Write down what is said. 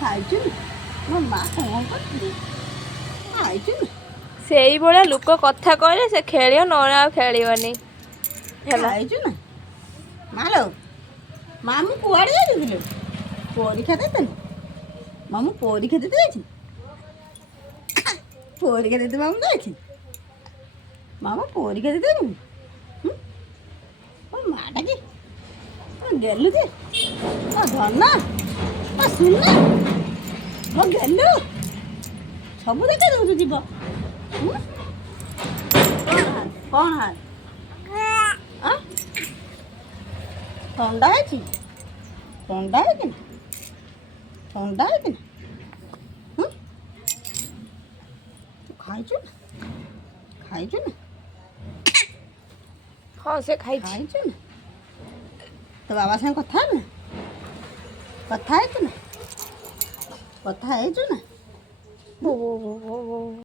ଖାଇଛୁ ମୋ ମା କ'ଣ କରିଥିଲି ଖାଇଛୁ ନା ସେଇଭଳିଆ ଲୋକ କଥା କହିଲେ ସେ ଖେଳିବ ନହେଲେ ଆଉ ଖେଳିବନି ହେଲା। ଖାଇଛୁ ନା ମାଲୋ ମା ମୁଁ କୁଆଡ଼େ ଯାଇଥିଲୁ ପରୀକ୍ଷା ଦେଇଥିଲି ମା ମୁଁ ପରୀକ୍ଷା ଦେଇତେ ଯାଇଛି ପରୀକ୍ଷା ଦେଇତେ ମା ମୁଁ ଯାଇଛି ମା ମୁଁ ପରୀକ୍ଷା ଦେଇତେ ମୋ ମାଟା କି ଗେଲୁ ଯେ ମୋ ଧନ ମୋ ସୁନା ମୋ ଗେଲୁ ସବୁ ଦେଖେଇ ଦେଉଛୁ ଯିବ କ'ଣ ହାଲ ଥଣ୍ଡା ହେଇଛି ଥଣ୍ଡା ହେଇଛି ଥଣ୍ଡା ହେଇଛି ନା ତୁ ଖାଇଛୁ ନା ଖାଇଛୁ ନା ହଁ ସେ ଖାଇଛି। ଖାଇଛୁ ନା ତୋ ବାବା ସାଙ୍ଗେ କଥା ହେବୁ ନା କଥା ହେଇଛୁ ନା